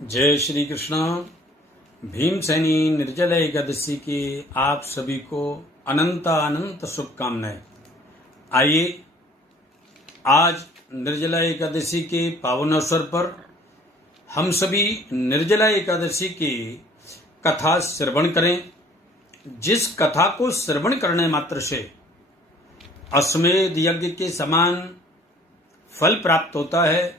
जय श्री कृष्ण। भीमसेनी निर्जला एकादशी की आप सभी को अनंत अनंत शुभकामनाएं। आइए आज निर्जला एकादशी के पावन अवसर पर हम सभी निर्जला एकादशी की कथा श्रवण करें, जिस कथा को श्रवण करने मात्र से अश्वमेध यज्ञ के समान फल प्राप्त होता है,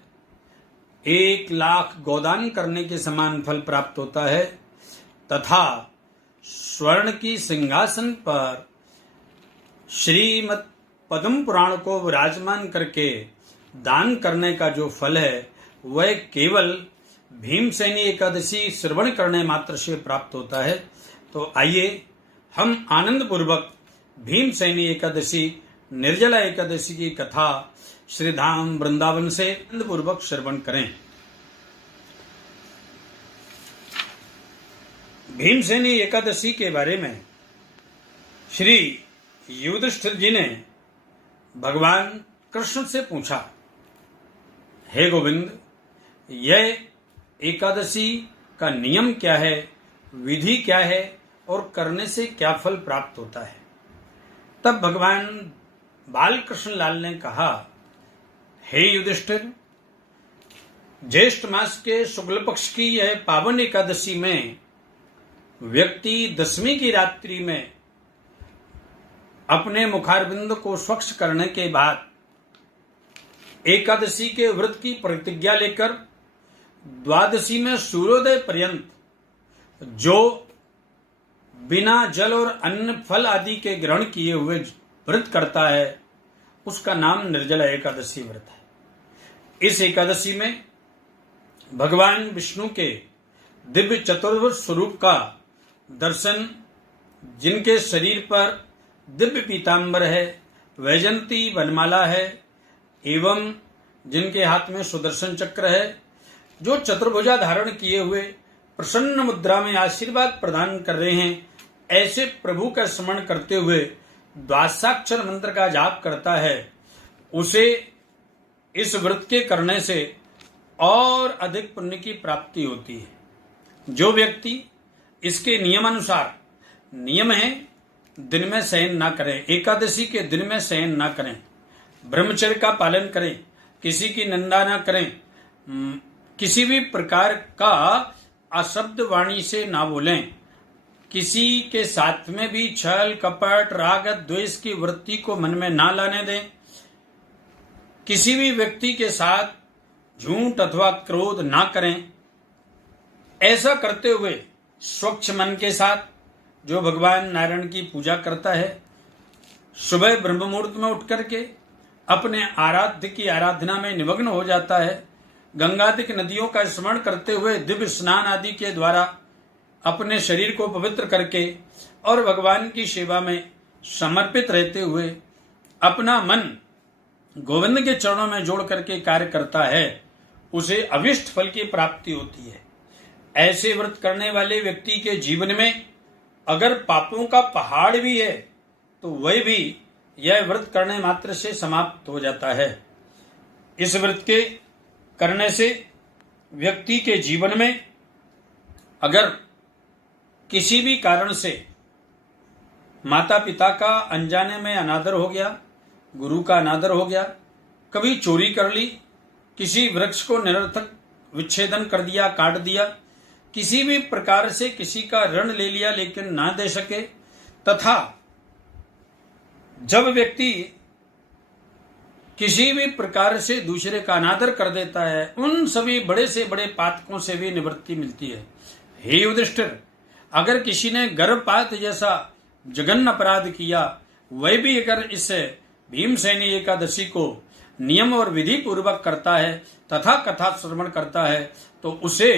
1,00,000 गोदान करने के समान फल प्राप्त होता है तथा स्वर्ण की सिंहासन पर श्रीमद् पद्म पुराण को विराजमान करके दान करने का जो फल है वह केवल भीमसेनी एकादशी श्रवण करने मात्र से प्राप्त होता है। तो आइए हम आनंद पूर्वक भीमसेनी एकादशी निर्जला एकादशी की कथा श्रीधाम वृंदावन से आनंद पूर्वक श्रवण करें। भीमसेनी एकादशी के बारे में श्री युधिष्ठिर जी ने भगवान कृष्ण से पूछा, हे गोविंद, यह एकादशी का नियम क्या है, विधि क्या है और करने से क्या फल प्राप्त होता है। तब भगवान बाल कृष्ण लाल ने कहा, हे युधिष्ठिर, ज्येष्ठ मास के शुक्ल पक्ष की यह पावन एकादशी में व्यक्ति दशमी की रात्रि में अपने मुखारविंद को स्वच्छ करने के बाद एकादशी के व्रत की प्रतिज्ञा लेकर द्वादशी में सूर्योदय पर्यंत जो बिना जल और अन्न फल आदि के ग्रहण किए हुए व्रत करता है उसका नाम निर्जला एकादशी व्रत है। इस एकादशी में भगवान विष्णु के दिव्य चतुर्भुज स्वरूप का दर्शन, जिनके शरीर पर दिव्य पीतांबर है, वैजंती वनमाला है एवं जिनके हाथ में सुदर्शन चक्र है, जो चतुर्भुजा धारण किए हुए प्रसन्न मुद्रा में आशीर्वाद प्रदान कर रहे हैं, ऐसे प्रभु का स्मरण करते हुए द्वादशाक्षर मंत्र का जाप करता है, उसे इस व्रत के करने से और अधिक पुण्य की प्राप्ति होती है। जो व्यक्ति इसके नियमानुसार, नियम है दिन में शयन ना करें, एकादशी के दिन में शयन ना करें, ब्रह्मचर्य का पालन करें, किसी की निंदा ना करें, किसी भी प्रकार का अशब्द वाणी से ना बोलें, किसी के साथ में भी छल कपट राग द्वेष की वृत्ति को मन में ना लाने दें, किसी भी व्यक्ति के साथ झूठ अथवा क्रोध ना करें। ऐसा करते हुए स्वच्छ मन के साथ जो भगवान नारायण की पूजा करता है, सुबह ब्रह्म मुहूर्त में उठ करके अपने आराध्य की आराधना में निमग्न हो जाता है, गंगादिक नदियों का स्मरण करते हुए दिव्य स्नान आदि के द्वारा अपने शरीर को पवित्र करके और भगवान की सेवा में समर्पित रहते हुए अपना मन गोविंद के चरणों में जोड़ करके कार्य करता है, उसे अभिष्ट फल की प्राप्ति होती है। ऐसे व्रत करने वाले व्यक्ति के जीवन में अगर पापों का पहाड़ भी है तो वह भी यह व्रत करने मात्र से समाप्त हो जाता है। इस व्रत के करने से व्यक्ति के जीवन में अगर किसी भी कारण से माता पिता का अनजाने में अनादर हो गया, गुरु का अनादर हो गया, कभी चोरी कर ली, किसी वृक्ष को निरर्थक विच्छेदन कर दिया, काट दिया, किसी भी प्रकार से किसी का ऋण ले लिया लेकिन ना दे सके, तथा जब व्यक्ति किसी भी प्रकार से दूसरे का अनादर कर देता है, उन सभी बड़े से बड़े पातकों से भी निवृत्ति मिलती है। हे युधिष्ठिर, अगर किसी ने गर्भपात जैसा जघन्य अपराध किया, वह भी अगर इस भीमसेनी एकादशी को नियम और विधि पूर्वक करता है तथा कथा श्रवण करता है तो उसे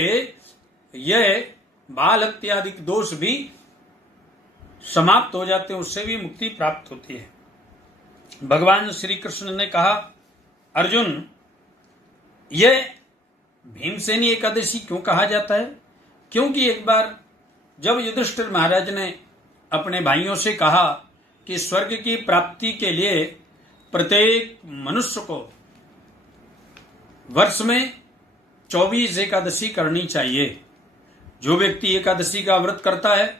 यह बाल इत्यादि दोष भी समाप्त हो जाते हैं, उससे भी मुक्ति प्राप्त होती है। भगवान श्री कृष्ण ने कहा, अर्जुन, यह भीमसेनी एकादशी क्यों कहा जाता है? क्योंकि एक बार जब युधिष्ठिर महाराज ने अपने भाइयों से कहा कि स्वर्ग की प्राप्ति के लिए प्रत्येक मनुष्य को वर्ष में 24 एकादशी करनी चाहिए। जो व्यक्ति एकादशी का व्रत करता है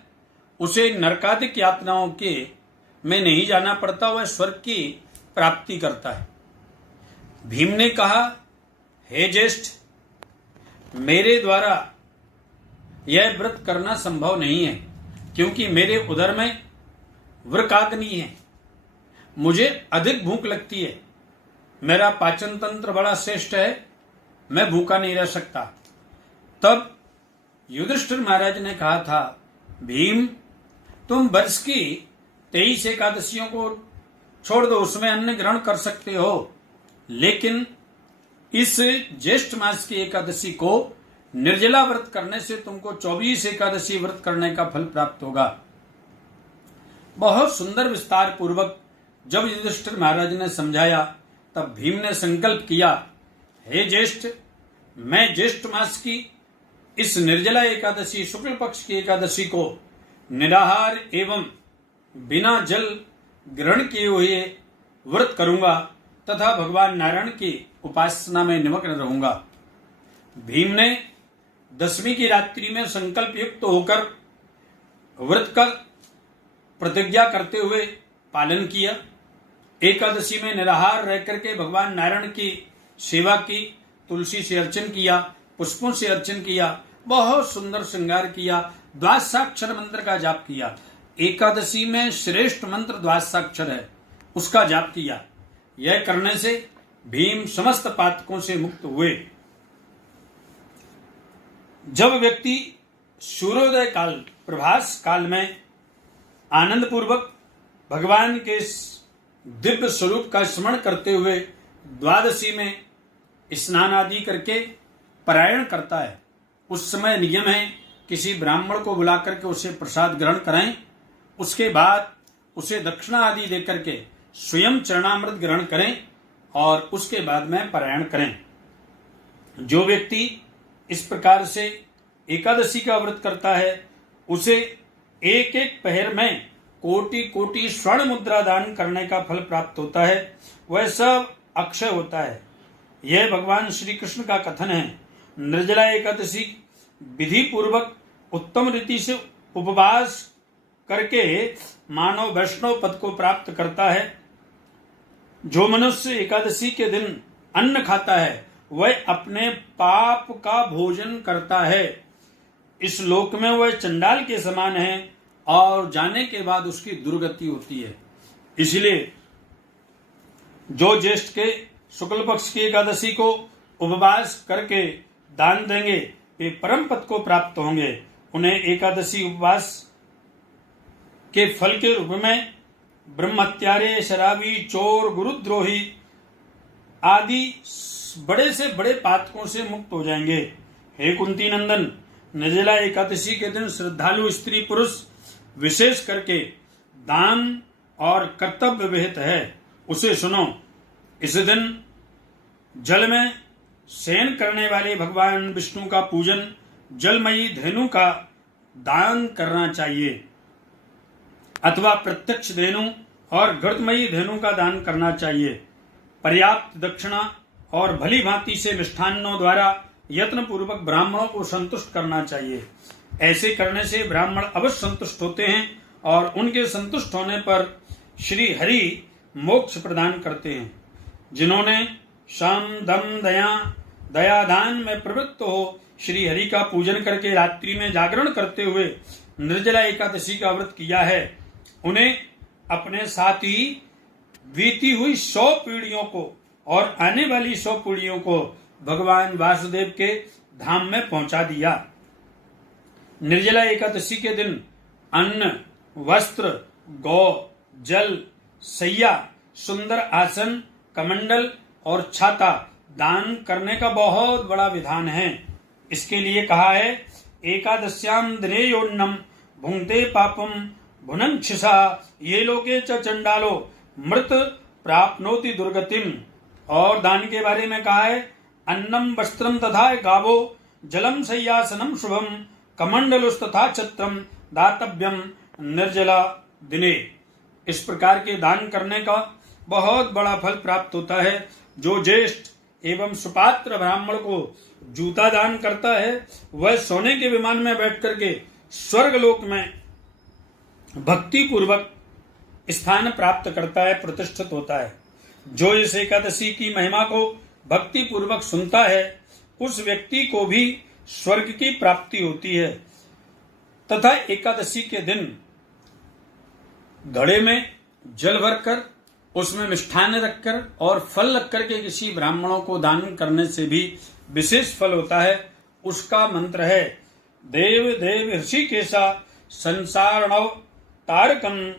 उसे नरकादिक यातनाओं के में नहीं जाना पड़ता, वह स्वर्ग की प्राप्ति करता है। भीम ने कहा, हे ज्येष्ठ, मेरे द्वारा यह व्रत करना संभव नहीं है, क्योंकि मेरे उदर में वृकाग्नि है, मुझे अधिक भूख लगती है, मेरा पाचन तंत्र बड़ा श्रेष्ठ है, मैं भूखा नहीं रह सकता। तब युधिष्ठिर महाराज ने कहा था, भीम, तुम वर्ष की 23 एकादशियों को छोड़ दो, उसमें अन्न ग्रहण कर सकते हो, लेकिन इस ज्येष्ठ मास की एकादशी को निर्जला व्रत करने से तुमको 24 एकादशी व्रत करने का फल प्राप्त होगा। बहुत सुंदर विस्तार पूर्वक जब युधिष्ठिर महाराज ने समझाया, तब भीम ने संकल्प किया, हे ज्येष्ठ, मैं ज्येष्ठ मास की इस निर्जला एकादशी, शुक्ल पक्ष की एकादशी को निराहार एवं बिना जल ग्रहण किए हुए व्रत करूंगा तथा भगवान नारायण की उपासना में निमग्न रहूंगा। भीम ने 10वीं की रात्रि में संकल्प युक्त होकर व्रत का प्रतिज्ञा करते हुए पालन किया। एकादशी में निराहार रह करके भगवान नारायण की सेवा की, तुलसी से अर्चन किया, पुष्पों से अर्चन किया, बहुत सुंदर श्रृंगार किया, द्वादशाक्षर मंत्र का जाप किया। एकादशी में श्रेष्ठ मंत्र द्वादशाक्षर है, उसका जाप किया। यह करने से भीम समस्त पातकों से मुक्त हुए। जब व्यक्ति सूर्योदय काल, प्रभास काल में आनंद पूर्वक भगवान के दिव्य स्वरूप का स्मरण करते हुए द्वादशी में स्नान आदि करके पारायण करता है, उस समय नियम है किसी ब्राह्मण को बुला करके उसे प्रसाद ग्रहण कराएं, उसके बाद उसे दक्षिणा आदि देकर के स्वयं चरणामृत ग्रहण करें और उसके बाद में पारायण करें। जो व्यक्ति इस प्रकार से एकादशी का व्रत करता है उसे एक एक पहर में कोटि कोटि स्वर्ण मुद्रा दान करने का फल प्राप्त होता है, वह सब अक्षय होता है। यह भगवान श्री कृष्ण का कथन है। निर्जला एकादशी विधि पूर्वक उत्तम रीति से उपवास करके मानव वैष्णव पद को प्राप्त करता है। जो मनुष्य एकादशी के दिन अन्न खाता है वह अपने पाप का भोजन करता है। इस लोक में वह चंडाल के समान है और जाने के बाद उसकी दुर्गति होती है। इसलिए जो ज्येष्ठ के शुक्ल पक्ष की एकादशी को उपवास करके दान देंगे वे परम पद को प्राप्त होंगे। उन्हें एकादशी उपवास के फल के रूप में ब्रह्मत्यारे, शराबी, चोर, गुरुद्रोही आदि बड़े से बड़े पातकों से मुक्त हो जाएंगे। हे कुंती नंदन, निर्जला एकादशी के दिन श्रद्धालु स्त्री पुरुष विशेष करके दान और कर्तव्य विहित है, उसे सुनो। इस दिन जल में शयन करने वाले भगवान विष्णु का पूजन, जलमयी धेनु का दान करना चाहिए अथवा प्रत्यक्ष धेनु और घृतमयी धेनु का दान करना चाहिए। पर्याप्त दक्षिणा और भली भांति से मिष्ठान्नों द्वारा यत्न पूर्वक ब्राह्मणों को संतुष्ट करना चाहिए। ऐसे करने से ब्राह्मण अवश्य संतुष्ट होते हैं और उनके संतुष्ट होने पर श्री हरि मोक्ष प्रदान करते हैं। जिन्होंने शम, दम, दयादान में प्रवृत्त हो श्री हरि का पूजन करके रात्रि में जागरण करते हुए निर्जला एकादशी का व्रत किया है, उन्हें अपने साथ ही बीती हुई 100 पीढ़ियों को और आने वाली 100 पीढ़ियों को भगवान वासुदेव के धाम में पहुंचा दिया। निर्जला एकादशी के दिन अन्न, वस्त्र, गौ, जल, सैया, सुंदर आसन, कमंडल और छाता दान करने का बहुत बड़ा विधान है। इसके लिए कहा है, एकादश्याम दिने योन्नम भुंक्ते पापम भुनंक्षिषा ये लोके च चंडालो मृत प्राप्नोति दुर्गतिम। और दान के बारे में कहा है, अन्नम वस्त्रम तथा गावो जलम शय्यासनम शुभम कमंडलुस तथा छत्रम दातव्यम निर्जला दिने। इस प्रकार के दान करने का बहुत बड़ा फल प्राप्त होता है। जो ज्येष्ठ एवं सुपात्र ब्राह्मण को जूता दान करता है, वह सोने के विमान में बैठ करके स्वर्गलोक में भक्ति पूर्वक स्थान प्राप्त करता है, प्रतिष्ठित होता है। जो इस एकादशी की महिमा को भक्ति पूर्वक सुनता है, उस व्यक्ति को भी स्वर्ग की प्राप्ति होती है। तथा एकादशी के दिन घड़े में जल भरकर उसमें मिष्ठान रखकर और फल रख करके किसी ब्राह्मणों को दान करने से भी विशेष फल होता है। उसका मंत्र है देव देव ऋषिकेशा संसारणव तारकम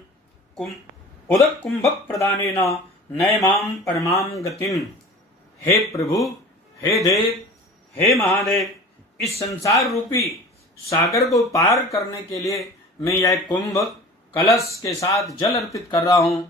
उदक कुंभक प्रदानेन नयमाम परमाम गतिम। हे प्रभु, हे देव, हे महादेव, इस संसार रूपी सागर को पार करने के लिए मैं यह कुंभ कलश के साथ जल अर्पित कर रहा हूं।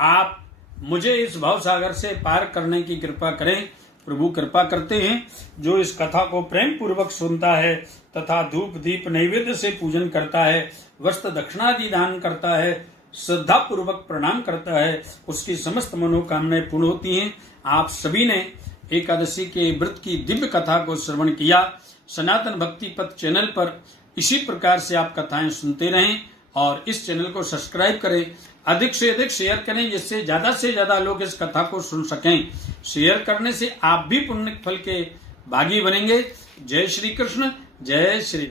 आप मुझे इस भव सागर से पार करने की कृपा करें। प्रभु कृपा करते हैं। जो इस कथा को प्रेम पूर्वक सुनता है तथा धूप दीप नैवेद्य से पूजन करता है, वस्त्र दक्षिणादि दान करता है, श्रद्धा पूर्वक प्रणाम करता है, उसकी समस्त मनोकामनाएं पूर्ण होती हैं। आप सभी ने एकादशी के व्रत की दिव्य कथा को श्रवण किया। सनातन भक्ति पथ चैनल पर इसी प्रकार से आप कथाएं सुनते रहें और इस चैनल को सब्सक्राइब करें, अधिक से अधिक शेयर करें, जिससे ज्यादा से ज्यादा लोग इस कथा को सुन सकें। शेयर करने से आप भी पुण्य फल के भागी बनेंगे। जय श्री कृष्ण, जय श्री।